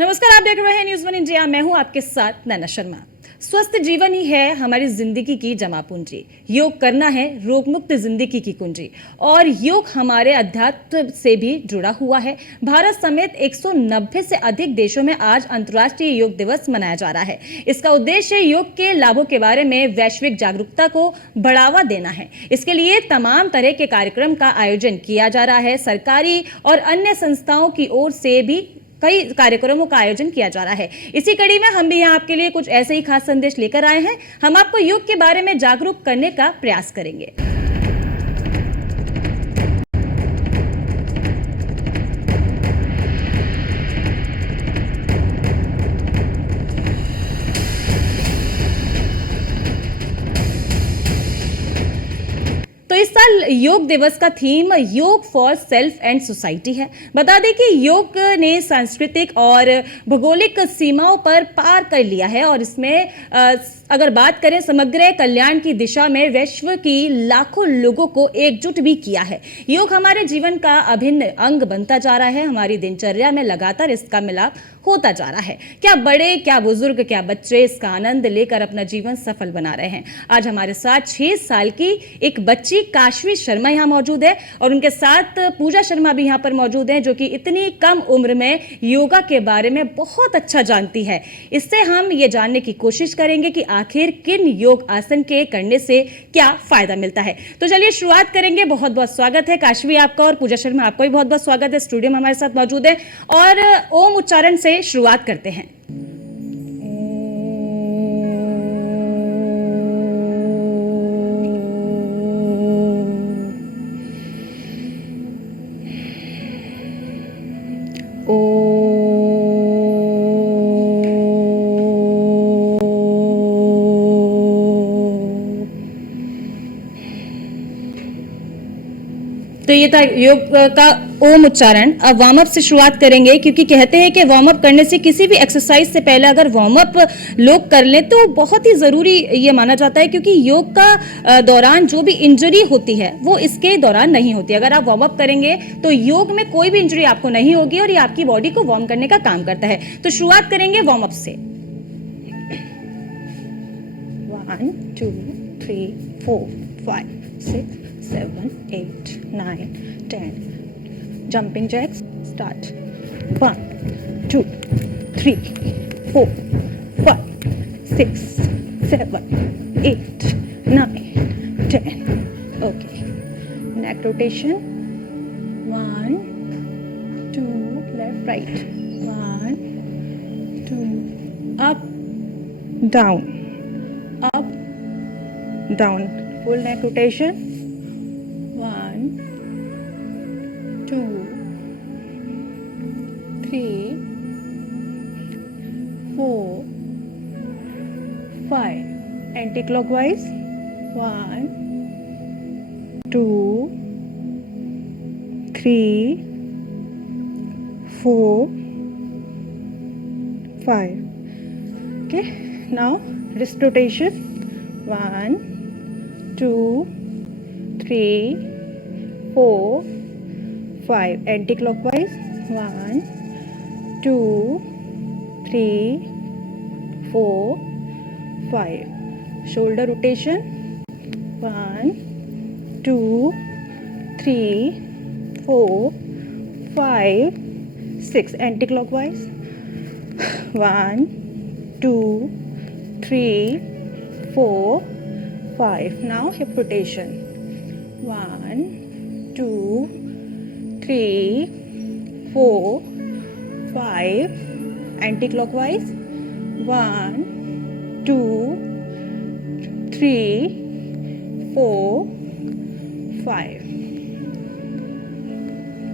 नमस्कार, आप देख रहे हैं न्यूज़ वन इंडिया। मैं हूं आपके साथ नैना शर्मा। स्वस्थ जीवन ही है हमारी जिंदगी की जमा पूंजी। योग करना है रोग मुक्त जिंदगी की कुंजी। और योग हमारे अध्यात्म से भी जुड़ा हुआ है। भारत समेत 190 से अधिक देशों में आज अंतर्राष्ट्रीय योग दिवस मनाया जा रहा है। इसका उद्देश्य योग के लाभों के बारे में वैश्विक जागरूकता को बढ़ावा देना है। इसके लिए तमाम तरह के कार्यक्रम का आयोजन किया जा रहा है। सरकारी और अन्य संस्थाओं की ओर से भी कई कार्यक्रमों का आयोजन किया जा रहा है। इसी कड़ी में हम भी यहाँ आपके लिए कुछ ऐसे ही खास संदेश लेकर आए हैं। हम आपको योग के बारे में जागरूक करने का प्रयास करेंगे। तो इस साल योग दिवस का थीम योग फॉर सेल्फ एंड सोसाइटी है। बता दें कि योग ने सांस्कृतिक और भौगोलिक सीमाओं पर पार कर लिया है और इसमें अगर बात करें समग्र कल्याण की दिशा में विश्व की लाखों लोगों को एकजुट भी किया है। योग हमारे जीवन का अभिन्न अंग बनता जा रहा है। हमारी दिनचर्या में लगातार इसका मिलाप होता जा रहा है। क्या बड़े, क्या बुजुर्ग, क्या बच्चे इसका आनंद लेकर अपना जीवन सफल बना रहे हैं। आज हमारे साथ 6 साल की एक बच्ची काशवी शर्मा यहाँ मौजूद है और उनके साथ पूजा शर्मा भी यहाँ पर मौजूद हैं, जो कि इतनी कम उम्र में योगा के बारे में बहुत अच्छा जानती है। इससे हम ये जानने की कोशिश करेंगे कि आखिर किन योग आसन के करने से क्या फायदा मिलता है। तो चलिए शुरुआत करेंगे। बहुत बहुत स्वागत है काशवी आपका, और पूजा शर्मा आपका भी बहुत बहुत स्वागत है। स्टूडियो में हमारे साथ मौजूद है और ओम उच्चारण से शुरुआत करते हैं। तो ये था योग का ओम उच्चारण। अब वार्म अप से शुरुआत करेंगे, क्योंकि कहते हैं कि वार्म अप करने से, किसी भी एक्सरसाइज से पहले अगर वार्म अप लोग कर लें तो बहुत ही जरूरी ये माना जाता है, क्योंकि योग का दौरान जो भी इंजरी होती है वो इसके दौरान नहीं होती। अगर आप वार्म अप करेंगे तो योग में कोई भी इंजरी आपको नहीं होगी और ये आपकी बॉडी को वार्म करने का काम करता है। तो शुरुआत करेंगे वार्म अप से। 1 2 3 4 5 6 7 8 9 10 jumping jacks. Start. 1 2 3 4 5 6 7 8 9 10. Okay. Neck rotation. 1 2 left right. 1 2 up down up down. Full neck rotation. 1 2 3 4 5. Anti-clockwise. 1 2 3 4 5. Okay, now wrist rotation. 1 2 3 4 5. Anti-clockwise. 1 2 3 4 5. Shoulder rotation. 1 2 3 4 5 6. Anti-clockwise. 1 2 3 4 5. Now hip rotation. 1 2 3 4 5. Anti-clockwise. 1 2 3 4 5.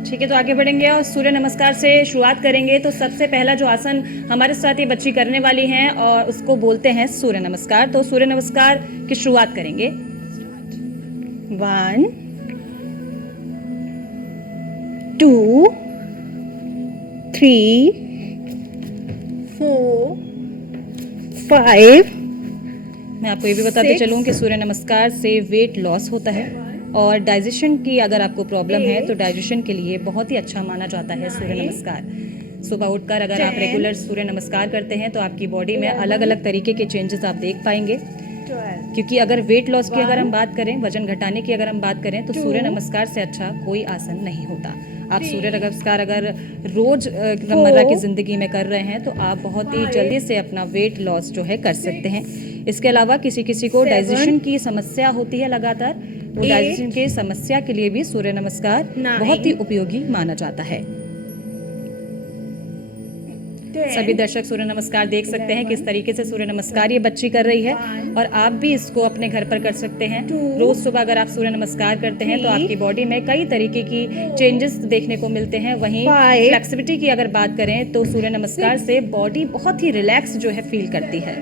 ठीक है, तो आगे बढ़ेंगे और सूर्य नमस्कार से शुरुआत करेंगे। तो सबसे पहला जो आसन हमारे साथ ये बच्ची करने वाली हैं और उसको बोलते हैं सूर्य नमस्कार। तो सूर्य नमस्कार की शुरुआत करेंगे। 1 2 3 4 5. मैं आपको ये भी बताते चलूं कि सूर्य नमस्कार से वेट लॉस होता है और डाइजेशन की अगर आपको प्रॉब्लम है तो डाइजेशन के लिए बहुत ही अच्छा माना जाता है सूर्य नमस्कार। सुबह उठकर अगर आप 10, रेगुलर सूर्य नमस्कार करते हैं तो आपकी बॉडी में 11, अलग अलग तरीके के चेंजेस आप देख पाएंगे। 12, क्योंकि अगर वेट लॉस की अगर हम 1, बात करें, वजन घटाने की अगर हम बात करें, तो 2, सूर्य नमस्कार से अच्छा कोई आसन नहीं होता। आप 3, सूर्य नमस्कार अगर रोज रोजमर्रा की 4, जिंदगी में कर रहे हैं तो आप बहुत ही 5, जल्दी से अपना वेट लॉस जो है कर सकते हैं। इसके अलावा किसी किसी को 7, डाइजेशन की समस्या होती है लगातार, वो 8, डाइजेशन की समस्या के लिए भी सूर्य नमस्कार 9, बहुत ही उपयोगी माना जाता है। 10, सभी दर्शक सूर्य नमस्कार देख सकते हैं 11, किस तरीके से सूर्य नमस्कार ये बच्ची कर रही है, 1, और आप भी इसको अपने घर पर कर सकते हैं। 2, रोज सुबह अगर आप सूर्य नमस्कार करते हैं तो 3, आपकी बॉडी में कई तरीके की चेंजेस देखने को मिलते हैं। वहीं 5, फ्लेक्सिबिलिटी की अगर बात करें तो सूर्य नमस्कार 6, से बॉडी बहुत ही रिलैक्स जो है फील करती है।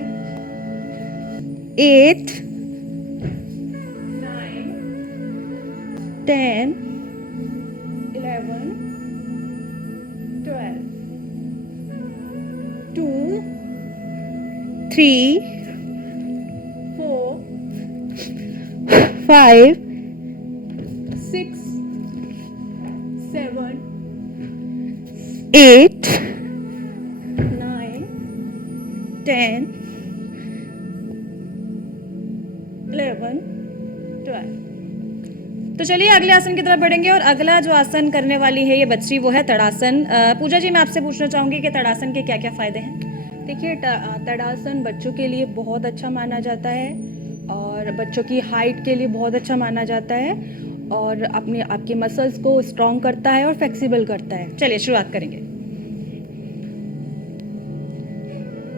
8, 9, 10, 11, 12, 2, 3, 4, 5, 6, 7, 8, 9, 10, 11, 12. तो चलिए अगले आसन की तरफ बढ़ेंगे, और अगला जो आसन करने वाली है ये बच्ची वो है तड़ासन। पूजा जी, मैं आपसे पूछना चाहूंगी कि तड़ासन के क्या क्या फायदे हैं? देखिए, तड़ासन बच्चों के लिए बहुत अच्छा माना जाता है और बच्चों की हाइट के लिए बहुत अच्छा माना जाता है और आपके मसल्स को स्ट्रॉन्ग करता है और फ्लेक्सिबल करता है। चलिए शुरुआत करेंगे।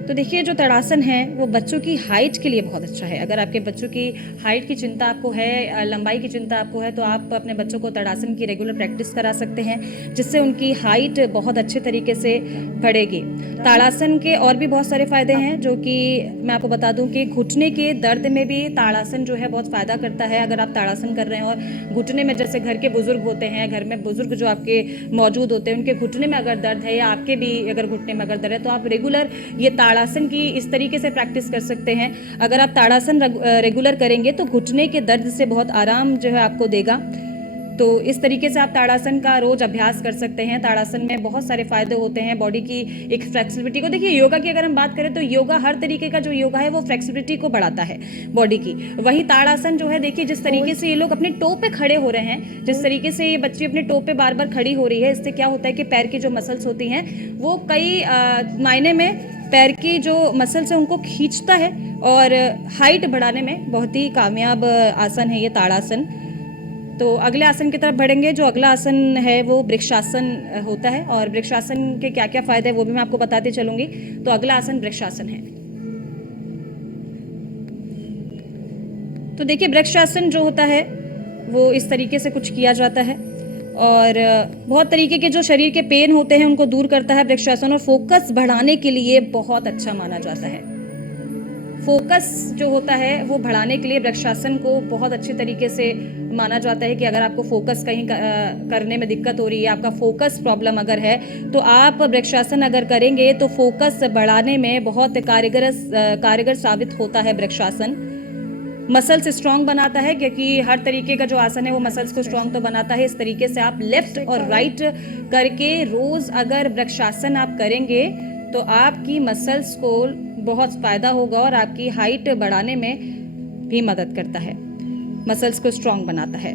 तो देखिए, जो तड़ासन है वो बच्चों की हाइट के लिए बहुत अच्छा है। अगर आपके बच्चों की हाइट की चिंता आपको है, लंबाई की चिंता आपको है, तो आप अपने बच्चों को तड़ासन की रेगुलर प्रैक्टिस करा सकते हैं, जिससे उनकी हाइट बहुत अच्छे तरीके से बढ़ेगी। ताड़ासन के और भी बहुत सारे फायदे हैं, जो कि मैं आपको बता दूं कि घुटने के दर्द में भी ताड़ासन जो है बहुत फायदा करता है। अगर आप ताड़ासन कर रहे हैं और घुटने में, जैसे घर के बुजुर्ग होते हैं, घर में बुजुर्ग जो आपके मौजूद होते हैं, उनके घुटने में अगर दर्द है या आपके भी अगर घुटने में अगर दर्द है, तो आप रेगुलर ये ताड़ासन की इस तरीके से प्रैक्टिस कर सकते हैं। अगर आप ताड़ासन रेगुलर करेंगे तो घुटने के दर्द से बहुत आराम जो है आपको देगा। तो इस तरीके से आप ताड़ासन का रोज अभ्यास कर सकते हैं। ताड़ासन में बहुत सारे फायदे होते हैं बॉडी की एक फ्लेक्सिबिलिटी को। देखिए, योगा की अगर हम बात करें तो योगा, हर तरीके का जो योगा है वो फ्लेक्सिबिलिटी को बढ़ाता है बॉडी की। वहीं ताड़ासन जो है, देखिए जिस तरीके से ये लोग अपने टो पे खड़े हो रहे हैं, जिस तरीके से ये बच्ची अपने टो पे बार बार खड़ी हो रही है, इससे क्या होता है कि पैर की जो मसल्स होती हैं वो कई मायने में पैर की जो मसल्स है उनको खींचता है और हाइट बढ़ाने में बहुत ही कामयाब आसन है ये ताड़ासन। तो अगले आसन की तरफ बढ़ेंगे। जो अगला आसन है वो वृक्षासन होता है, और वृक्षासन के क्या क्या फायदे हैं वो भी मैं आपको बताती चलूंगी। तो अगला आसन वृक्षासन है। तो देखिए, वृक्षासन जो होता है वो इस तरीके से कुछ किया जाता है, और बहुत तरीके के जो शरीर के पेन होते हैं उनको दूर करता है वृक्षासन, और फोकस बढ़ाने के लिए बहुत अच्छा माना जाता है। फोकस जो होता है वो बढ़ाने के लिए वृक्षासन को बहुत अच्छे तरीके से माना जाता है कि अगर आपको फोकस कहीं करने में दिक्कत हो रही है, आपका फोकस प्रॉब्लम अगर है, तो आप वृक्षासन अगर करेंगे तो फोकस बढ़ाने में बहुत कारगर साबित होता है वृक्षासन। मसल्स स्ट्रांग बनाता है, क्योंकि हर तरीके का जो आसन है वो मसल्स को स्ट्रांग तो बनाता है। इस तरीके से आप लेफ्ट और राइट करके रोज अगर वृक्षासन आप करेंगे तो आपकी मसल्स को बहुत फायदा होगा और आपकी हाइट बढ़ाने में भी मदद करता है, मसल्स को स्ट्रांग बनाता है।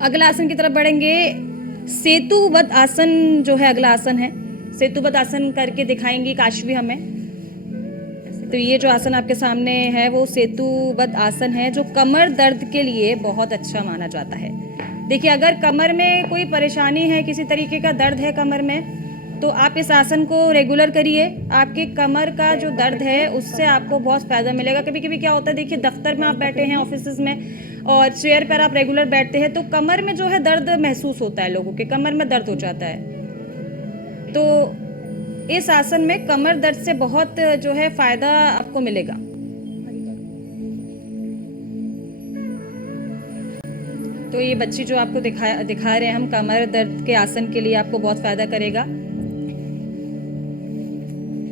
अगला आसन की तरफ बढ़ेंगे। सेतुवत आसन जो है अगला आसन है। सेतुवत आसन करके दिखाएंगी काशवी हमें। तो ये जो आसन आपके सामने है वो सेतुवत आसन है, जो कमर दर्द के लिए बहुत अच्छा माना जाता है। देखिए, अगर कमर में कोई परेशानी है, किसी तरीके का दर्द है कमर में, तो आप इस आसन को रेगुलर करिए। आपके कमर का जो दर्द है उससे आपको बहुत फायदा मिलेगा। कभी कभी क्या होता है, देखिए दफ्तर में आप बैठे हैं, ऑफिस में, और चेयर पर आप रेगुलर बैठते हैं, तो कमर में जो है दर्द महसूस होता है, लोगों के कमर में दर्द हो जाता है। तो इस आसन में कमर दर्द से बहुत जो है फायदा आपको मिलेगा। तो ये बच्ची जो आपको दिखा रहे हैं हम, कमर दर्द के आसन के लिए आपको बहुत फायदा करेगा।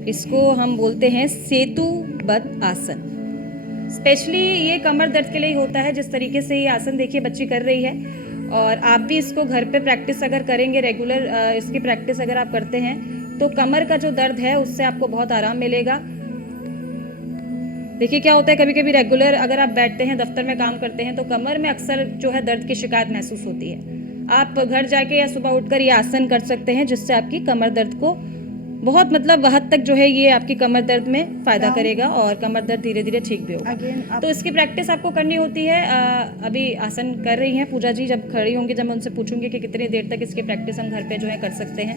इसको हम बोलते हैं सेतुबद्ध आसन। स्पेशली ये कमर दर्द के लिए ही होता है। जिस तरीके से ये आसन देखिए बच्ची कर रही है, और आप भी इसको घर पे प्रैक्टिस अगर करेंगे, रेगुलर इसकी प्रैक्टिस अगर आप करते हैं तो कमर का जो दर्द है उससे आपको बहुत आराम मिलेगा। देखिए क्या होता है, कभी कभी रेगुलर अगर आप बैठते हैं, दफ्तर में काम करते हैं, तो कमर में अक्सर जो है दर्द की शिकायत महसूस होती है। आप घर जाके या सुबह उठकर ये आसन कर सकते हैं, जिससे आपकी कमर दर्द को बहुत मतलब हद तक जो है ये आपकी कमर दर्द में फ़ायदा करेगा और कमर दर्द धीरे धीरे ठीक भी होगा। तो इसकी प्रैक्टिस आपको करनी होती है। अभी आसन कर रही हैं पूजा जी, जब खड़ी होंगी, जब मैं उनसे पूछूंगी कि कितनी देर तक इसकी प्रैक्टिस हम घर पे जो है कर सकते हैं।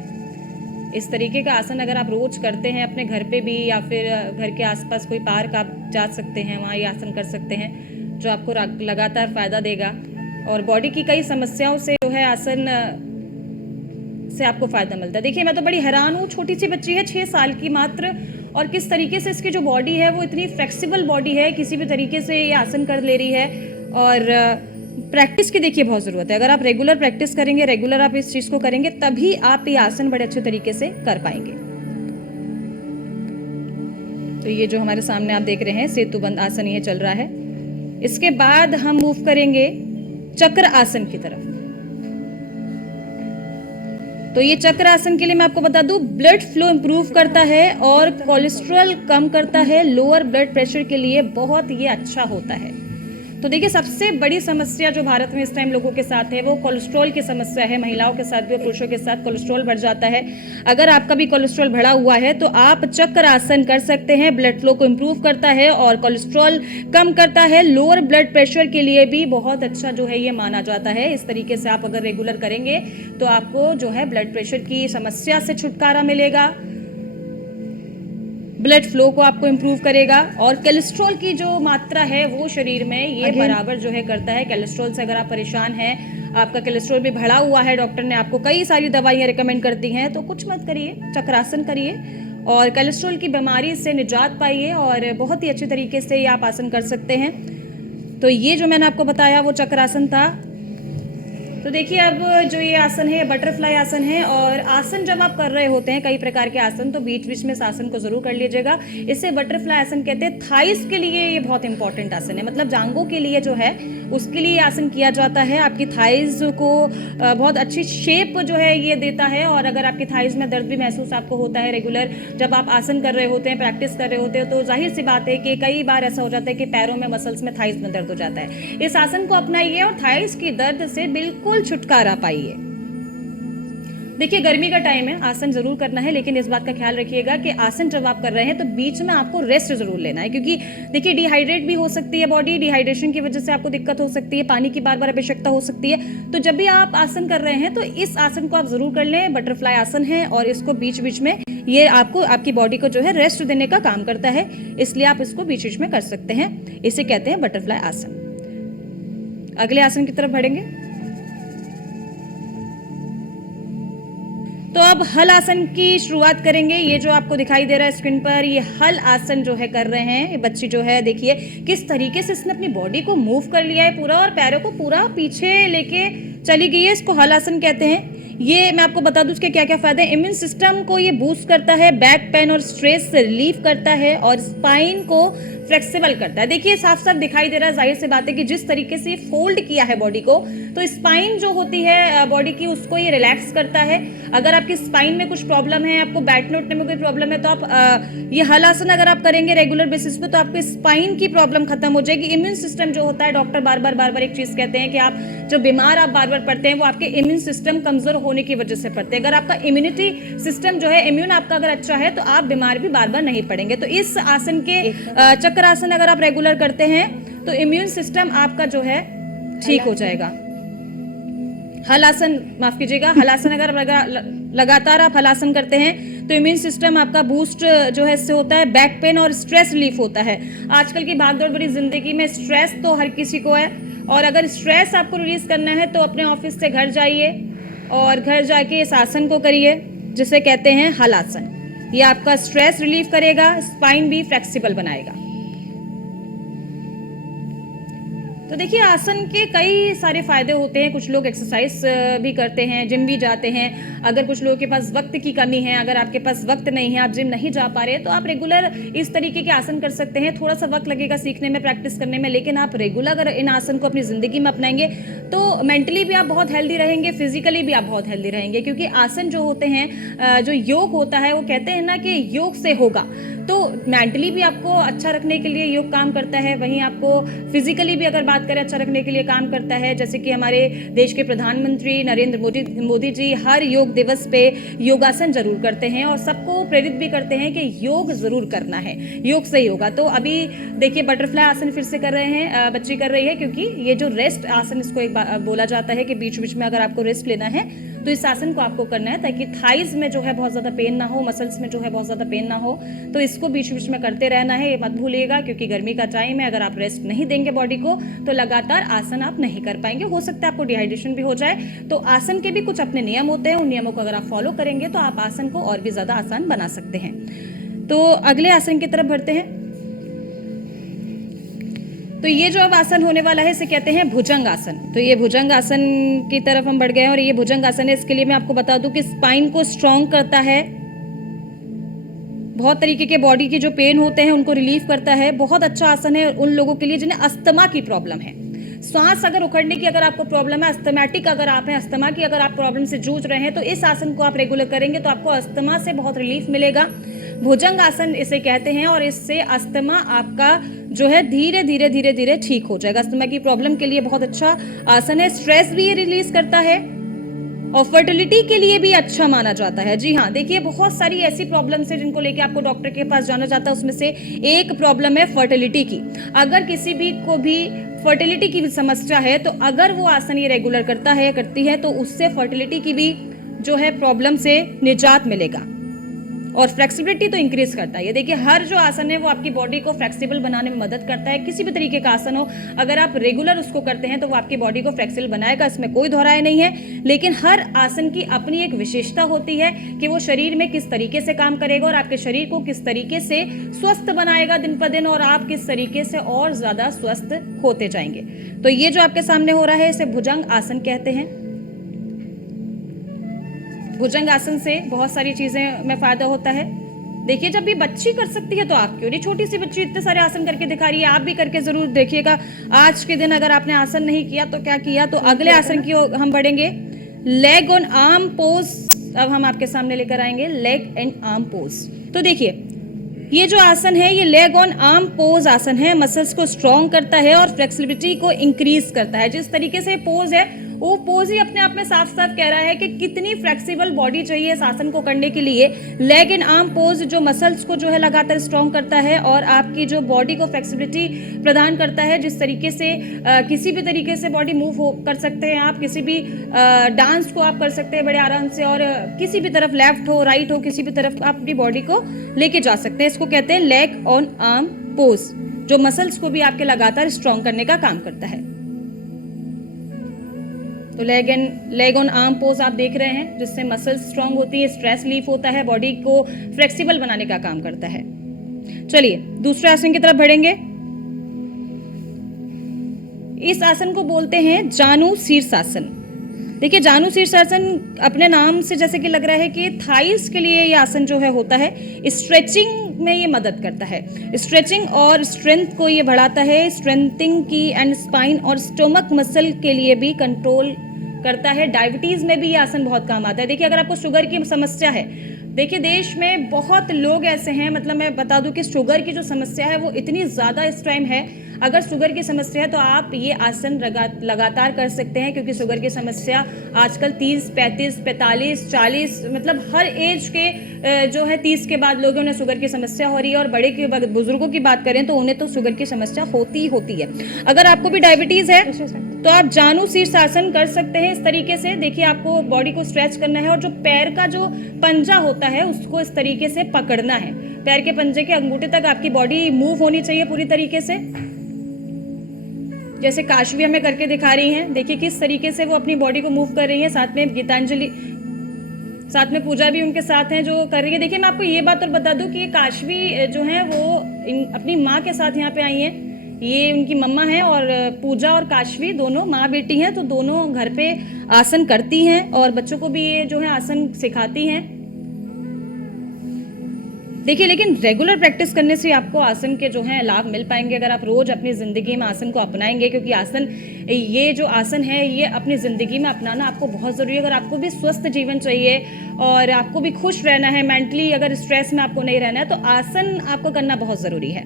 इस तरीके का आसन अगर आप रोज करते हैं अपने घर पे भी, या फिर घर के आसपास कोई पार्क आप जा सकते हैं, वहाँ ये आसन कर सकते हैं, जो आपको लगातार फ़ायदा देगा और बॉडी की कई समस्याओं से जो है आसन से आपको फ़ायदा मिलता है। देखिए मैं तो बड़ी हैरान हूँ, छोटी सी बच्ची है 6 साल की मात्र, और किस तरीके से इसकी जो बॉडी है वो इतनी फ्लेक्सिबल बॉडी है, किसी भी तरीके से ये आसन कर ले रही है। और प्रैक्टिस की देखिए बहुत ज़रूरत है। अगर आप रेगुलर प्रैक्टिस करेंगे, रेगुलर आप इस चीज़ को करेंगे, तभी आप ये आसन बड़े अच्छे तरीके से कर पाएंगे। तो ये जो हमारे सामने आप देख रहे हैं सेतुबंद आसन, ये चल रहा है। इसके बाद हम मूव करेंगे चक्र आसन की तरफ। तो ये चक्र आसन के लिए मैं आपको बता दूं, ब्लड फ्लो इंप्रूव करता है और कोलेस्ट्रॉल कम करता है, लोअर ब्लड प्रेशर के लिए बहुत ये अच्छा होता है। तो देखिए सबसे बड़ी समस्या जो भारत में इस टाइम लोगों के साथ है वो कोलेस्ट्रॉल की समस्या है। महिलाओं के साथ भी और पुरुषों के साथ कोलेस्ट्रॉल बढ़ जाता है। अगर आपका भी कोलेस्ट्रॉल बढ़ा हुआ है तो आप चक्र आसन कर सकते हैं। ब्लड फ्लो को इंप्रूव करता है और कोलेस्ट्रॉल कम करता है। लोअर ब्लड प्रेशर के लिए भी बहुत अच्छा जो है ये माना जाता है। इस तरीके से आप अगर रेगुलर करेंगे तो आपको जो है ब्लड प्रेशर की समस्या से छुटकारा मिलेगा, ब्लड फ्लो को आपको इंप्रूव करेगा और कोलेस्ट्रॉल की जो मात्रा है वो शरीर में ये बराबर जो है करता है। कोलेस्ट्रॉल से अगर आप परेशान हैं, आपका कोलेस्ट्रॉल भी बढ़ा हुआ है, डॉक्टर ने आपको कई सारी दवाइयाँ रिकमेंड कर दी हैं, तो कुछ मत करिए, चक्रासन करिए और कोलेस्ट्रॉल की बीमारी से निजात पाइए और बहुत ही अच्छे तरीके से ये आप आसन कर सकते हैं। तो ये जो मैंने आपको बताया वो चक्रासन था। तो देखिए अब जो ये आसन है बटरफ्लाई आसन है, और आसन जब आप कर रहे होते हैं कई प्रकार के आसन, तो बीच बीच में इस आसन को जरूर कर लीजिएगा। इसे बटरफ्लाई आसन कहते हैं। थाइस के लिए ये बहुत इंपॉर्टेंट आसन है, मतलब जांघों के लिए जो है उसके लिए आसन किया जाता है। आपकी थाइस को बहुत अच्छी शेप जो है ये देता है। और अगर आपकी थाइस में दर्द भी महसूस आपको होता है रेगुलर जब आप आसन कर रहे होते हैं, प्रैक्टिस कर रहे होते हैं, तो जाहिर सी बात है कि कई बार ऐसा हो जाता है कि पैरों में, मसल्स में, थाइस में दर्द हो जाता है। इस आसन को अपनाइए और थाइस की दर्द से बिल्कुल छुटकारा पाइए। देखिए गर्मी का टाइम है, आसन जरूर करना है, लेकिन इस बात का ख्याल रखिएगा कि आसन जब आप कर रहे हैं तो बीच में आपको रेस्ट जरूर लेना है, क्योंकि देखिए डिहाइड्रेट भी हो सकती है बॉडी, डिहाइड्रेशन की वजह से आपको दिक्कत हो सकती है, पानी की बार बार आवश्यकता हो सकती है। तो जब भी आप आसन कर रहे हैं तो इस आसन को आप जरूर कर लें। बटरफ्लाई आसन है और इसको बीच बीच में ये आपको, आपकी बॉडी को जो है रेस्ट देने का काम करता है, इसलिए आप इसको बीच बीच में कर सकते हैं। इसे कहते हैं बटरफ्लाई आसन। अगले आसन की तरफ बढ़ेंगे। तो अब हल आसन की शुरुआत करेंगे। ये जो आपको दिखाई दे रहा है स्क्रीन पर, ये हल आसन जो है कर रहे हैं। ये बच्ची जो है देखिए किस तरीके से इसने अपनी बॉडी को मूव कर लिया है पूरा, और पैरों को पूरा पीछे लेके चली गई है। इसको हल आसन कहते हैं। ये मैं आपको बता दूं इसके क्या क्या फायदे हैं। इम्यून सिस्टम को ये बूस्ट करता है, बैक पेन और स्ट्रेस से रिलीफ करता है और स्पाइन को फ्लेक्सिबल करता है। देखिए साफ साफ दिखाई दे रहा है, जाहिर सी बात है कि जिस तरीके से ये फोल्ड किया है बॉडी को, तो स्पाइन जो होती है बॉडी की उसको ये रिलैक्स करता है। अगर आपकी स्पाइन में कुछ प्रॉब्लम है, आपको बैठने उठने में कोई प्रॉब्लम है, तो आप ये हल आसन अगर आप करेंगे रेगुलर बेसिस पे तो आपकी स्पाइन की प्रॉब्लम खत्म हो जाएगी। इम्यून सिस्टम जो होता है, डॉक्टर बार बार एक चीज कहते हैं कि आप जो बीमार आप बार बार पड़ते हैं वो आपके इम्यून सिस्टम कमजोर होने की वजह से पड़ते हैं। अगर आपका इम्यूनिटी सिस्टम जो है, इम्यून आपका अगर अच्छा है, तो आप बीमार भी बार बार नहीं पड़ेंगे। तो इस आसन के चक्रासन अगर आप रेगुलर करते हैं तो इम्यून सिस्टम आपका जो है ठीक हो जाएगा। हलासन, माफ कीजिएगा, हलासन अगर लगातार आप हलासन करते हैं तो इम्यून सिस्टम आपका बूस्ट जो है इससे होता है। बैक पेन और स्ट्रेस रिलीफ होता है। आजकल की भागदौड़ भरी जिंदगी में स्ट्रेस तो हर किसी को है, और अगर स्ट्रेस आपको रिलीज करना है तो अपने ऑफिस से घर जाइए और घर जाके इस आसन को करिए जिसे कहते हैं हलासन। ये आपका स्ट्रेस रिलीफ करेगा, स्पाइन भी फ्लेक्सिबल बनाएगा। तो देखिए आसन के कई सारे फायदे होते हैं। कुछ लोग एक्सरसाइज भी करते हैं, जिम भी जाते हैं। अगर कुछ लोगों के पास वक्त की कमी है, अगर आपके पास वक्त नहीं है, आप जिम नहीं जा पा रहे, तो आप रेगुलर इस तरीके के आसन कर सकते हैं। थोड़ा सा वक्त लगेगा सीखने में, प्रैक्टिस करने में, लेकिन आप रेगुलर अगर इन आसन को अपनी ज़िंदगी में अपनाएंगे तो मेंटली भी आप बहुत हेल्दी रहेंगे, फिजिकली भी आप बहुत हेल्दी रहेंगे। क्योंकि आसन जो होते हैं, जो योग होता है, वो कहते हैं ना कि योग से होगा, तो मेंटली भी आपको अच्छा रखने के लिए योग काम करता है, वहीं आपको फिजिकली भी अगर बात करें अच्छा रखने के लिए काम करता है। जैसे कि हमारे देश के प्रधानमंत्री नरेंद्र मोदी जी हर योग दिवस पे योगासन जरूर करते हैं और सबको प्रेरित भी करते हैं कि योग जरूर करना है, योग से ही होगा। तो अभी देखिए बटरफ्लाई आसन फिर से कर रहे हैं, बच्ची कर रही है, क्योंकि ये जो रेस्ट आसन इसको एक बोला जाता है कि बीच बीच में अगर आपको रेस्ट लेना है तो इस आसन को आपको करना है, ताकि थाइज में जो है बहुत ज़्यादा पेन ना हो, मसल्स में जो है बहुत ज़्यादा पेन ना हो। तो इसको बीच बीच में करते रहना है, ये मत भूलिएगा, क्योंकि गर्मी का टाइम है। अगर आप रेस्ट नहीं देंगे बॉडी को तो लगातार आसन आप नहीं कर पाएंगे, हो सकता है आपको डिहाइड्रेशन भी हो जाए। तो आसन के भी कुछ अपने नियम होते हैं, उन नियमों को अगर आप फॉलो करेंगे तो आप आसन को और भी ज़्यादा आसान बना सकते हैं। तो अगले आसन की तरफ बढ़ते हैं। तो ये जो अब आसन होने वाला है इसे कहते हैं भुजंग आसन। तो ये भुजंग आसन की तरफ हम बढ़ गए हैं और ये भुजंग आसन है। इसके लिए मैं आपको बता दूं कि स्पाइन को स्ट्रॉन्ग करता है, बहुत तरीके के बॉडी के जो पेन होते हैं उनको रिलीफ करता है। बहुत अच्छा आसन है उन लोगों के लिए जिन्हें अस्थमा की प्रॉब्लम है, सांस अगर उखड़ने की अगर आपको प्रॉब्लम है, अस्थमैटिक अगर आप हैं, अस्थमा की अगर आप प्रॉब्लम से जूझ रहे हैं, तो इस आसन को आप रेगुलर करेंगे तो आपको अस्थमा से बहुत रिलीफ मिलेगा। भुजंग आसन इसे कहते हैं और इससे अस्थमा आपका जो है धीरे धीरे धीरे धीरे ठीक हो जाएगा। अस्थमा की प्रॉब्लम के लिए बहुत अच्छा आसन है। स्ट्रेस भी ये रिलीज करता है और फर्टिलिटी के लिए भी अच्छा माना जाता है। जी हाँ, देखिए बहुत सारी ऐसी प्रॉब्लम्स है जिनको लेके आपको डॉक्टर के पास जाना जाता है, उसमें से एक प्रॉब्लम है फर्टिलिटी की। अगर किसी भी को भी फर्टिलिटी की भी समस्या है तो अगर वो आसन ये रेगुलर करता है, करती है, तो उससे फर्टिलिटी की भी जो है प्रॉब्लम से निजात मिलेगा और फ्लेक्सिबिलिटी तो इंक्रीज करता है। ये देखिए हर जो आसन है वो आपकी बॉडी को फ्लेक्सिबल बनाने में मदद करता है। किसी भी तरीके का आसन हो, अगर आप रेगुलर उसको करते हैं तो वो आपकी बॉडी को फ्लेक्सिबल बनाएगा, इसमें कोई दोहराए नहीं है। लेकिन हर आसन की अपनी एक विशेषता होती है कि वो शरीर में किस तरीके से काम करेगा और आपके शरीर को किस तरीके से स्वस्थ बनाएगा दिन पर दिन, और आप किस तरीके से और ज्यादा स्वस्थ होते जाएंगे। तो ये जो आपके सामने हो रहा है इसे भुजंग आसन कहते हैं। भुजंग आसन से बहुत सारी चीजें में फायदा होता है। देखिए जब भी बच्ची कर सकती है तो आप क्यों नहीं, छोटी सी बच्ची इतने सारे आसन करके दिखा रही है, आप भी करके जरूर देखिएगा। आज के दिन अगर आपने आसन नहीं किया तो क्या किया। तो अगले आसन की ओर हम बढ़ेंगे, लेग ऑन आर्म पोज। अब हम आपके सामने लेकर आएंगे लेग एंड आर्म पोज। तो देखिए ये जो आसन है ये लेग ऑन आर्म पोज आसन है, मसल्स को स्ट्रॉन्ग करता है और फ्लेक्सिबिलिटी को इंक्रीज करता है। जिस तरीके से पोज है वो पोज ही अपने आप में साफ साफ कह रहा है कि कितनी फ्लेक्सिबल बॉडी चाहिए इस आसन को करने के लिए। लेग एंड आर्म पोज जो मसल्स को जो है लगातार स्ट्रॉन्ग करता है और आपकी जो बॉडी को फ्लेक्सिबिलिटी प्रदान करता है। जिस तरीके से किसी भी तरीके से बॉडी मूव कर सकते हैं आप, किसी भी डांस को आप कर सकते हैं बड़े आराम से, और किसी भी तरफ लेफ्ट हो राइट हो किसी भी तरफ आप अपनी बॉडी को लेके जा सकते हैं। इसको कहते हैं लेग ऑन आर्म पोज, जो मसल्स को भी आपके लगातार स्ट्रॉन्ग करने का काम करता है। तो लेग ऑन आर्म पोज आप देख रहे हैं, जिससे मसल्स स्ट्रांग होती है, स्ट्रेस रिलीफ होता है, बॉडी को फ्लेक्सिबल बनाने का काम करता है। चलिए दूसरे आसन की तरफ बढ़ेंगे। इस आसन को बोलते हैं जानु शीर्षासन। देखिए जानु शीर्षासन अपने नाम से जैसे कि लग रहा है कि थाइस के लिए ये आसन जो है होता है, स्ट्रेचिंग में ये मदद करता है। स्ट्रेचिंग और स्ट्रेंथ को ये बढ़ाता है, स्ट्रेंथिंग की एंड स्पाइन और स्टोमक मसल के लिए भी कंट्रोल करता है। डायबिटीज में भी ये आसन बहुत काम आता है। देखिए अगर आपको शुगर की समस्या है, देखिए देश में बहुत लोग ऐसे हैं, मतलब मैं बता दूं कि शुगर की जो समस्या है वो इतनी ज़्यादा इस टाइम है। अगर शुगर की समस्या है तो आप ये आसन लगातार कर सकते हैं, क्योंकि शुगर की समस्या आजकल 30, 35, 45, 40 मतलब हर एज के जो है 30 के बाद लोगों ने शुगर की समस्या हो रही है, और बड़े के बुजुर्गों की बात करें तो उन्हें तो शुगर की समस्या होती है। अगर आपको भी डायबिटीज़ है तो आप जानु शीर्षासन कर सकते हैं इस तरीके से। देखिए आपको बॉडी को स्ट्रेच करना है और जो पैर का जो पंजा होता है उसको इस तरीके से पकड़ना है। पैर के पंजे के अंगूठे तक आपकी बॉडी मूव होनी चाहिए पूरी तरीके से, जैसे काशवी हमें करके दिखा रही हैं। देखिए किस तरीके से वो अपनी बॉडी को मूव कर रही है। साथ में गीतांजलि, साथ में पूजा भी उनके साथ हैं जो कर रही है। देखिए मैं आपको ये बात और बता दूं कि ये काशवी जो है वो अपनी माँ के साथ यहाँ पे आई हैं। ये उनकी मम्मा है और पूजा और काशवी दोनों माँ बेटी हैं, तो दोनों घर पे आसन करती हैं और बच्चों को भी ये जो है आसन सिखाती हैं। देखिए, लेकिन रेगुलर प्रैक्टिस करने से आपको आसन के जो हैं लाभ मिल पाएंगे अगर आप रोज अपनी ज़िंदगी में आसन को अपनाएंगे, क्योंकि आसन, ये जो आसन है ये अपनी ज़िंदगी में अपनाना आपको बहुत ज़रूरी है। अगर आपको भी स्वस्थ जीवन चाहिए और आपको भी खुश रहना है, मेंटली अगर स्ट्रेस में आपको नहीं रहना है, तो आसन आपको करना बहुत ज़रूरी है।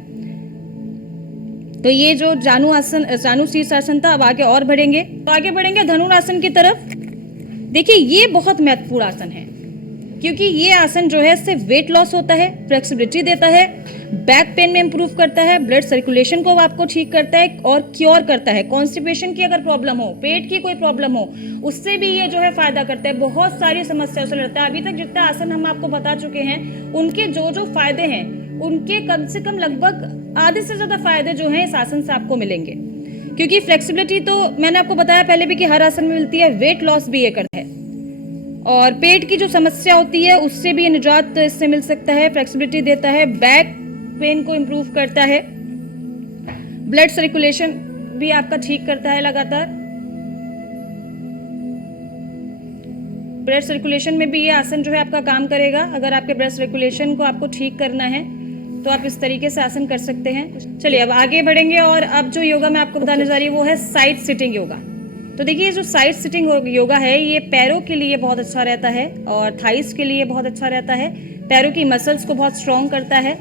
तो ये जो जानु शीर्षासन था, अब आगे और बढ़ेंगे, तो आगे बढ़ेंगे धनुरासन की तरफ। देखिए, ये बहुत महत्वपूर्ण आसन है, क्योंकि ये आसन जो है इससे वेट लॉस होता है, फ्लेक्सिबिलिटी देता है, बैक पेन में इंप्रूव करता है, ब्लड सर्कुलेशन को आपको ठीक करता है और क्योर करता है। कॉन्स्टिपेशन की अगर प्रॉब्लम हो, पेट की कोई प्रॉब्लम हो, उससे भी ये जो है फायदा करता है। बहुत सारी समस्याओं से लड़ता है। अभी तक जितने आसन हम आपको बता चुके हैं, उनके जो जो फायदे हैं, उनके कम से कम लगभग आधे से ज्यादा फायदे जो हैं इस आसन से आपको मिलेंगे। क्योंकि फ्लेक्सिबिलिटी तो मैंने आपको बताया पहले भी कि हर आसन में मिलती है, वेट लॉस भी ये करता है और पेट की जो समस्या होती है उससे भी निजात इससे मिल सकता है, फ्लेक्सिबिलिटी देता है, बैक पेन को इम्प्रूव करता है, ब्लड सर्कुलेशन भी आपका ठीक करता है लगातार। ब्लड सर्कुलेशन में भी ये आसन जो है आपका काम करेगा। अगर आपके ब्लड सर्कुलेशन को आपको ठीक करना है तो आप इस तरीके से आसन कर सकते हैं। चलिए अब आगे बढ़ेंगे और अब जो योगा मैं आपको बताने जा रही हूँ वो है साइड सिटिंग योगा। तो देखिए, जो साइड सिटिंग योगा है ये पैरों के लिए बहुत अच्छा रहता है और थाइस के लिए बहुत अच्छा रहता है। पैरों की मसल्स को बहुत स्ट्रॉन्ग करता है,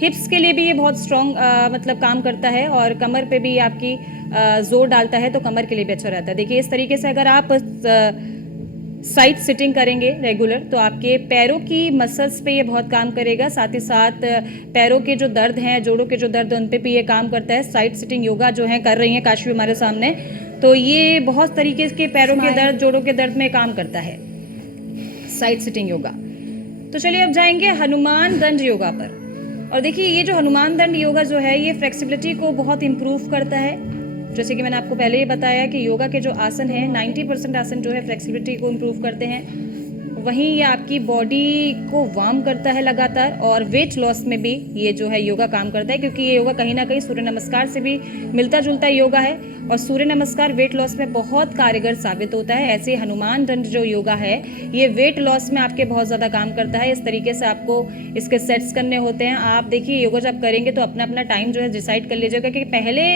हिप्स के लिए भी ये बहुत स्ट्रॉन्ग मतलब काम करता है और कमर पे भी आपकी जोर डालता है, तो कमर के लिए भी अच्छा रहता है। देखिए, इस तरीके से अगर आप साइड सिटिंग करेंगे रेगुलर, तो आपके पैरों की मसल्स पे ये बहुत काम करेगा। साथ ही साथ पैरों के जो दर्द हैं, जोड़ों के जो दर्द हैं, उन पे भी ये काम करता है। साइड सिटिंग योगा जो है कर रही हैं काशवी हमारे सामने, तो ये बहुत तरीके के पैरों के दर्द, जोड़ों के दर्द में काम करता है साइड सिटिंग योगा। तो चलिए अब जाएंगे हनुमान दंड योगा पर। और देखिए, ये जो हनुमान दंड योगा जो है ये फ्लेक्सिबिलिटी को बहुत इम्प्रूव करता है। जैसे कि मैंने आपको पहले ही बताया कि योगा के जो आसन हैं 90% आसन जो है फ्लेक्सिबिलिटी को इम्प्रूव करते हैं। वहीं ये आपकी बॉडी को वार्म करता है लगातार और वेट लॉस में भी ये जो है योगा काम करता है, क्योंकि ये योगा कहीं ना कहीं सूर्य नमस्कार से भी मिलता जुलता योगा है और सूर्य नमस्कार वेट लॉस में बहुत कारगर साबित होता है। ऐसे हनुमान दंड जो योगा है ये वेट लॉस में आपके बहुत ज़्यादा काम करता है। इस तरीके से आपको इसके सेट्स करने होते हैं। आप देखिए, योगा जब करेंगे तो अपना अपना टाइम जो है डिसाइड कर लीजिएगा कि पहले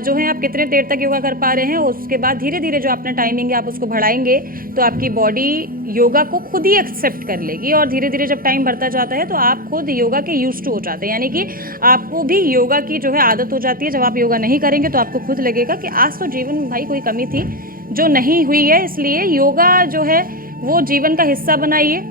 जो है आप कितने देर तक योगा कर पा रहे हैं, उसके बाद धीरे धीरे जो अपना टाइमिंग है आप उसको बढ़ाएंगे तो आपकी बॉडी योगा को खुद ही एक्सेप्ट कर लेगी और धीरे धीरे जब टाइम बढ़ता जाता है तो आप खुद योगा के यूज्ड टू हो जाते हैं, यानी कि आपको भी योगा की जो है आदत हो जाती है। जब आप योगा नहीं करेंगे तो आपको खुद लगेगा कि आज तो जीवन में भाई कोई कमी थी जो नहीं हुई है, इसलिए योगा जो है वो जीवन का हिस्सा बनाइए।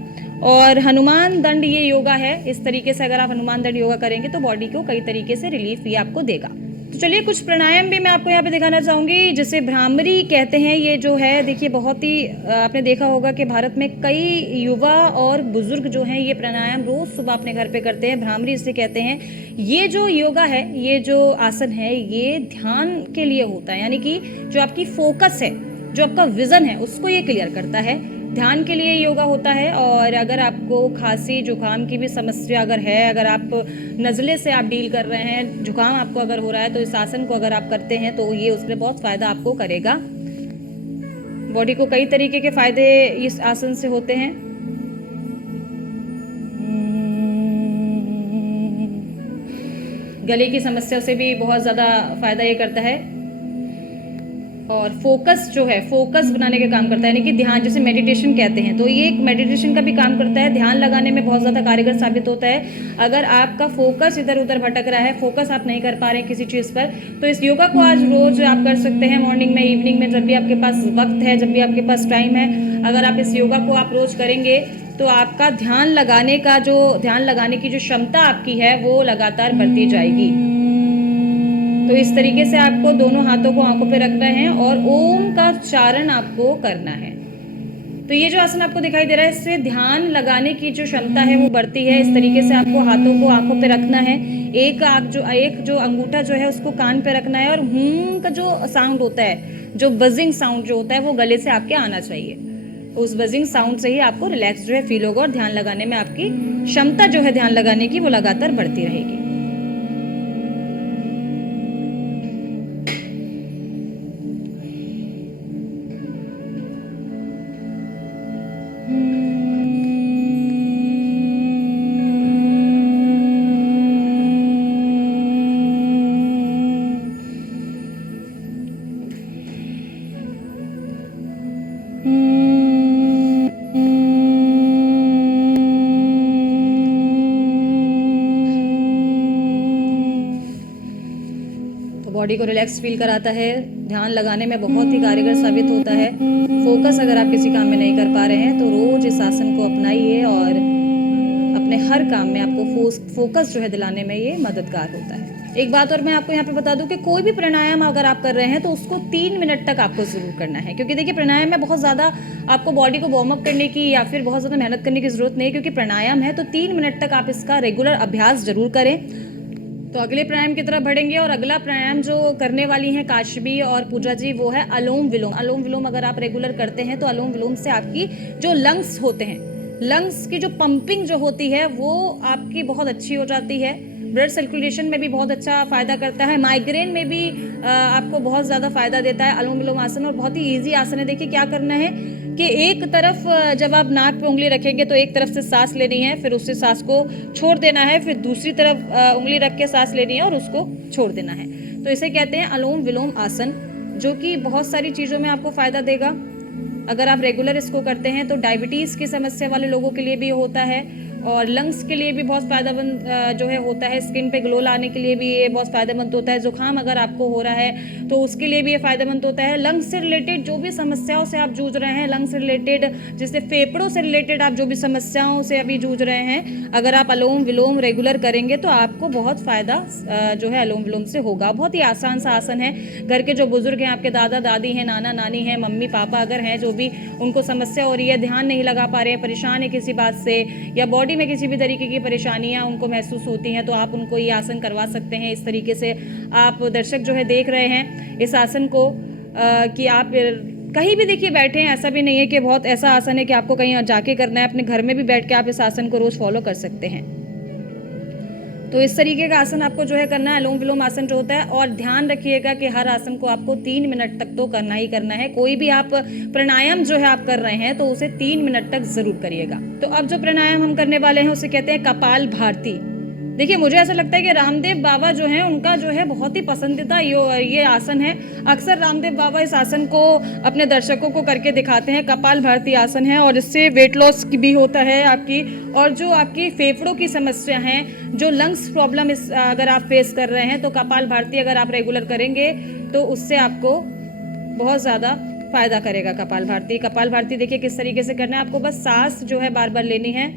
और हनुमान दंड ये योगा है, इस तरीके से अगर आप हनुमान दंड योगा करेंगे तो बॉडी को कई तरीके से रिलीफ ये आपको देगा। तो चलिए कुछ प्राणायाम भी मैं आपको यहाँ पे दिखाना चाहूँगी, जिसे भ्रामरी कहते हैं। ये जो है देखिए, बहुत ही आपने देखा होगा कि भारत में कई युवा और बुजुर्ग जो हैं ये प्राणायाम रोज सुबह अपने घर पे करते हैं। भ्रामरी इसे कहते हैं। ये जो योगा है, ये जो आसन है, ये ध्यान के लिए होता है, यानी कि जो आपकी फोकस है, जो आपका विजन है, उसको ये क्लियर करता है। ध्यान के लिए योगा होता है। और अगर आपको खांसी जुकाम की भी समस्या अगर है, अगर आप नज़ले से आप डील कर रहे हैं, जुकाम आपको अगर हो रहा है, तो इस आसन को अगर आप करते हैं तो ये उसमें बहुत फ़ायदा आपको करेगा। बॉडी को कई तरीके के फ़ायदे इस आसन से होते हैं। गले की समस्या से भी बहुत ज़्यादा फ़ायदा ये करता है। और फोकस जो है, फोकस बनाने का काम करता है, यानी कि ध्यान, जैसे मेडिटेशन कहते हैं, तो ये एक मेडिटेशन का भी काम करता है। ध्यान लगाने में बहुत ज़्यादा कारगर साबित होता है। अगर आपका फोकस इधर उधर भटक रहा है, फोकस आप नहीं कर पा रहे हैं किसी चीज़ पर, तो इस योगा को आज रोज आप कर सकते हैं। मॉर्निंग में, इवनिंग में, जब भी आपके पास वक्त है, जब भी आपके पास टाइम है, अगर आप इस योगा को आप रोज करेंगे तो आपका ध्यान लगाने की जो क्षमता आपकी है वो लगातार बढ़ती जाएगी। तो इस तरीके से आपको दोनों हाथों को आंखों पे रखना है और ओम का उच्चारण आपको करना है। तो ये जो आसन आपको दिखाई दे रहा है, इससे ध्यान लगाने की जो क्षमता है वो बढ़ती है। इस तरीके से आपको हाथों को आंखों पे रखना है। एक जो अंगूठा जो है उसको कान पे रखना है और का जो साउंड होता है, जो बजिंग साउंड जो होता है, वो गले से आपके आना चाहिए। तो उस बजिंग साउंड से ही आपको रिलैक्स जो है फील होगा और ध्यान लगाने में आपकी क्षमता जो है ध्यान लगाने की वो लगातार बढ़ती रहेगी। बॉडी को रिलैक्स फील कराता है, ध्यान लगाने में बहुत ही कारगर साबित होता है। फोकस अगर आप किसी काम में नहीं कर पा रहे हैं तो रोज इस आसन को अपनाइए और अपने हर काम में आपको फोकस जो है दिलाने में ये मददगार होता है। एक बात और मैं आपको यहाँ पे बता दूं कि कोई भी प्राणायाम अगर आप कर रहे हैं तो उसको 3 मिनट तक आपको जरूर करना है, क्योंकि देखिए प्राणायाम में बहुत ज़्यादा आपको बॉडी को वार्म अप करने की या फिर बहुत ज़्यादा मेहनत करने की ज़रूरत नहीं है, क्योंकि प्राणायाम है तो 3 मिनट तक आप इसका रेगुलर अभ्यास जरूर करें। तो अगले प्राणायाम की तरफ बढ़ेंगे और अगला प्राणायाम जो करने वाली हैं काशवी और पूजा जी वो है अनुलोम विलोम। अनुलोम विलोम अगर आप रेगुलर करते हैं तो अनुलोम विलोम से आपकी जो लंग्स होते हैं, लंग्स की जो पंपिंग जो होती है वो आपकी बहुत अच्छी हो जाती है। ब्लड सर्कुलेशन में भी बहुत अच्छा फायदा करता है। माइग्रेन में भी आपको बहुत ज़्यादा फायदा देता है अनुलोम विलोम आसन, और बहुत ही ईजी आसन है। देखिए क्या करना है कि एक तरफ जब आप नाक पे उंगली रखेंगे तो एक तरफ से सांस लेनी है, फिर उससे सांस को छोड़ देना है, फिर दूसरी तरफ उंगली रख के सांस लेनी है और उसको छोड़ देना है। तो इसे कहते हैं अनुलोम विलोम आसन, जो कि बहुत सारी चीज़ों में आपको फ़ायदा देगा। अगर आप रेगुलर इसको करते हैं तो डायबिटीज़ की समस्या वाले लोगों के लिए भी होता है, और लंग्स के लिए भी बहुत फ़ायदेमंद जो है होता है। स्किन पे ग्लो लाने के लिए भी ये बहुत फ़ायदेमंद होता है। जुकाम अगर आपको हो रहा है तो उसके लिए भी ये फ़ायदेमंद होता है। लंग्स से रिलेटेड जो भी समस्याओं से आप जूझ रहे हैं, लंग्स से रिलेटेड जैसे फेफड़ों से रिलेटेड आप जो भी समस्याओं से अभी जूझ रहे हैं, अगर आप अनुलोम विलोम रेगुलर करेंगे तो आपको बहुत फ़ायदा जो है अनुलोम विलोम से होगा। बहुत ही आसान सा आसन है। घर के जो बुजुर्ग हैं, आपके दादा दादी हैं, नाना नानी हैं, मम्मी पापा अगर हैं, जो भी उनको समस्या हो रही है, ध्यान नहीं लगा पा रहे हैं, परेशान है किसी बात से, या बॉडी में किसी भी तरीके की परेशानियां उनको महसूस होती हैं, तो आप उनको ये आसन करवा सकते हैं। इस तरीके से आप दर्शक जो है देख रहे हैं इस आसन को कि आप कहीं भी देखिए बैठे हैं, ऐसा भी नहीं है कि बहुत ऐसा आसन है कि आपको कहीं जाके करना है। अपने घर में भी बैठ के आप इस आसन को रोज फॉलो कर सकते हैं। तो इस तरीके का आसन आपको जो है करना है, अनुलोम विलोम आसन जो होता है। और ध्यान रखिएगा कि हर आसन को आपको 3 मिनट तक तो करना ही करना है। कोई भी आप प्राणायाम जो है आप कर रहे हैं तो उसे 3 मिनट तक जरूर करिएगा। तो अब जो प्राणायाम हम करने वाले हैं उसे कहते हैं कपाल भारती। देखिए मुझे ऐसा लगता है कि रामदेव बाबा जो हैं उनका जो है बहुत ही पसंदीदा ये आसन है। अक्सर रामदेव बाबा इस आसन को अपने दर्शकों को करके दिखाते हैं। कपाल भारती आसन है और इससे वेट लॉस की भी होता है आपकी, और जो आपकी फेफड़ों की समस्या हैं, जो लंग्स प्रॉब्लम अगर आप फेस कर रहे हैं तो कपाल भारती अगर आप रेगुलर करेंगे तो उससे आपको बहुत ज़्यादा फायदा करेगा कपाल भारती। कपाल भारती देखिए किस तरीके से करना है, आपको बस सांस जो है बार बार लेनी है।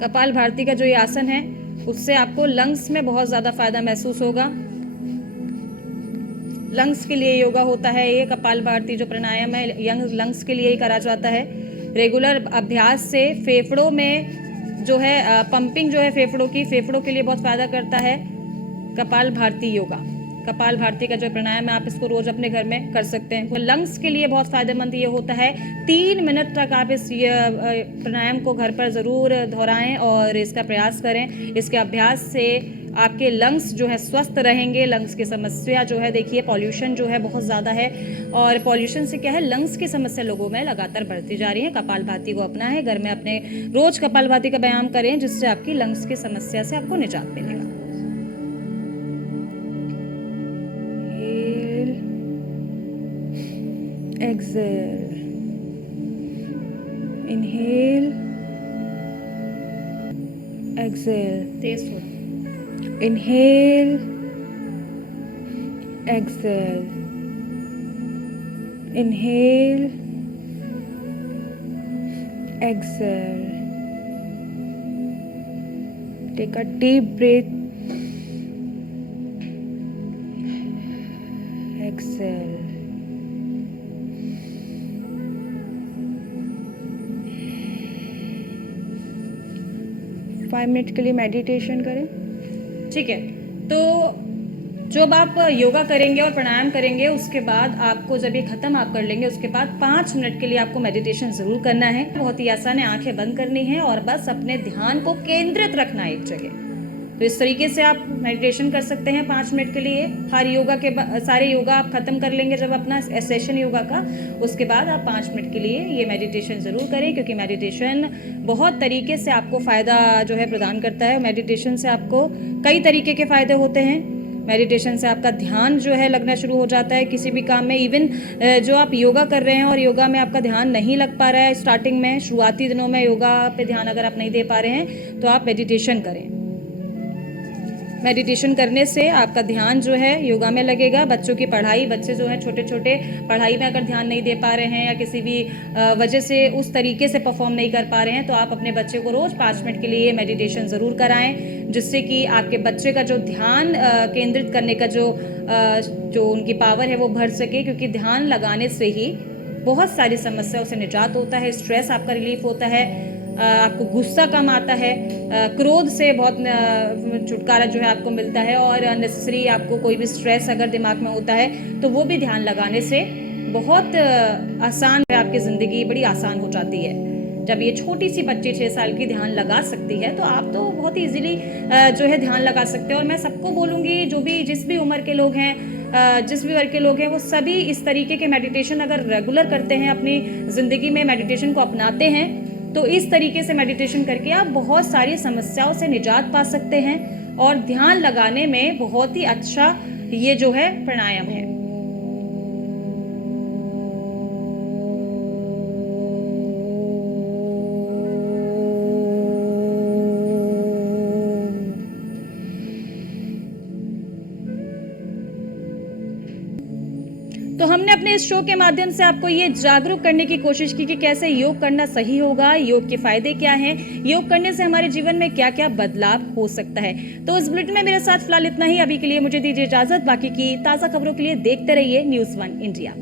कपाल भारती का जो ये आसन है उससे आपको लंग्स में बहुत ज़्यादा फायदा महसूस होगा। लंग्स के लिए योगा होता है ये कपाल भारती जो प्राणायाम है, यंग लंग्स के लिए ही करा जाता है। रेगुलर अभ्यास से फेफड़ों में जो है पंपिंग जो है फेफड़ों के लिए बहुत फायदा करता है कपाल भारती योगा। कपाल भारती का जो प्राणायाम है आप इसको रोज अपने घर में कर सकते हैं। लंग्स के लिए बहुत फायदेमंद ये होता है। 3 मिनट तक आप इस प्राणायाम को घर पर ज़रूर दोहराएं और इसका प्रयास करें। इसके अभ्यास से आपके लंग्स जो है स्वस्थ रहेंगे। लंग्स की समस्या जो है देखिए पॉल्यूशन जो है बहुत ज़्यादा है, और पॉल्यूशन से क्या है लंग्स की समस्या लोगों में लगातार बढ़ती जा रही है। कपाल भाती को अपना है घर में अपने रोज कपाल भाती का व्यायाम करें, जिससे आपकी लंग्स की समस्या से आपको निजात मिलेगा। Exhale. Inhale. Exhale. तेज हो। Inhale. Exhale. Inhale. Exhale. Take a deep breath. Exhale. 5 minute के लिए मेडिटेशन करें। ठीक है, तो जब आप योगा करेंगे और प्राणायाम करेंगे उसके बाद आपको जब ये खत्म आप कर लेंगे उसके बाद 5 मिनट के लिए आपको मेडिटेशन जरूर करना है। बहुत ही आसान है, आंखें बंद करनी है और बस अपने ध्यान को केंद्रित रखना है एक जगह। तो इस तरीके से आप मेडिटेशन कर सकते हैं 5 मिनट के लिए। हर योगा के सारे योगा आप खत्म कर लेंगे जब अपना सेशन योगा का, उसके बाद आप 5 मिनट के लिए ये मेडिटेशन ज़रूर करें, क्योंकि मेडिटेशन बहुत तरीके से आपको फ़ायदा जो है प्रदान करता है। मेडिटेशन से आपको कई तरीके के फ़ायदे होते हैं। मेडिटेशन से आपका ध्यान जो है लगना शुरू हो जाता है किसी भी काम में। इवन जो आप योगा कर रहे हैं और योगा में आपका ध्यान नहीं लग पा रहा है स्टार्टिंग में, शुरुआती दिनों में योगा पे ध्यान अगर आप नहीं दे पा रहे हैं तो आप मेडिटेशन करें। मेडिटेशन करने से आपका ध्यान जो है योगा में लगेगा। बच्चों की पढ़ाई, बच्चे जो हैं छोटे छोटे पढ़ाई में अगर ध्यान नहीं दे पा रहे हैं या किसी भी वजह से उस तरीके से परफॉर्म नहीं कर पा रहे हैं, तो आप अपने बच्चे को रोज़ 5 मिनट के लिए मेडिटेशन ज़रूर कराएं, जिससे कि आपके बच्चे का जो ध्यान केंद्रित करने का जो उनकी पावर है वो बढ़ सके। क्योंकि ध्यान लगाने से ही बहुत सारी समस्याओं से निजात होता है, स्ट्रेस आपका रिलीफ होता है, आपको गुस्सा कम आता है, क्रोध से बहुत छुटकारा जो है आपको मिलता है, और अननेसेसरी आपको कोई भी स्ट्रेस अगर दिमाग में होता है तो वो भी ध्यान लगाने से बहुत आसान है, आपकी ज़िंदगी बड़ी आसान हो जाती है। जब ये छोटी सी बच्ची 6 साल की ध्यान लगा सकती है, तो आप तो बहुत ईजिली जो है ध्यान लगा सकते हैं। और मैं सबको बोलूँगी, जिस भी उम्र के लोग हैं, जिस भी वर्ग के लोग हैं, वो सभी इस तरीके के मेडिटेशन अगर रेगुलर करते हैं, अपनी ज़िंदगी में मेडिटेशन को अपनाते हैं, तो इस तरीके से मेडिटेशन करके आप बहुत सारी समस्याओं से निजात पा सकते हैं। और ध्यान लगाने में बहुत ही अच्छा ये जो है प्राणायाम है। तो हमने अपने इस शो के माध्यम से आपको ये जागरूक करने की कोशिश की कि कैसे योग करना सही होगा, योग के फायदे क्या हैं, योग करने से हमारे जीवन में क्या-क्या बदलाव हो सकता है। तो इस बुलेटिन में मेरे साथ फिलहाल इतना ही। अभी के लिए मुझे दीजिए इजाजत। बाकी की ताज़ा खबरों के लिए देखते रहिए न्यूज़ 1 इंडिया।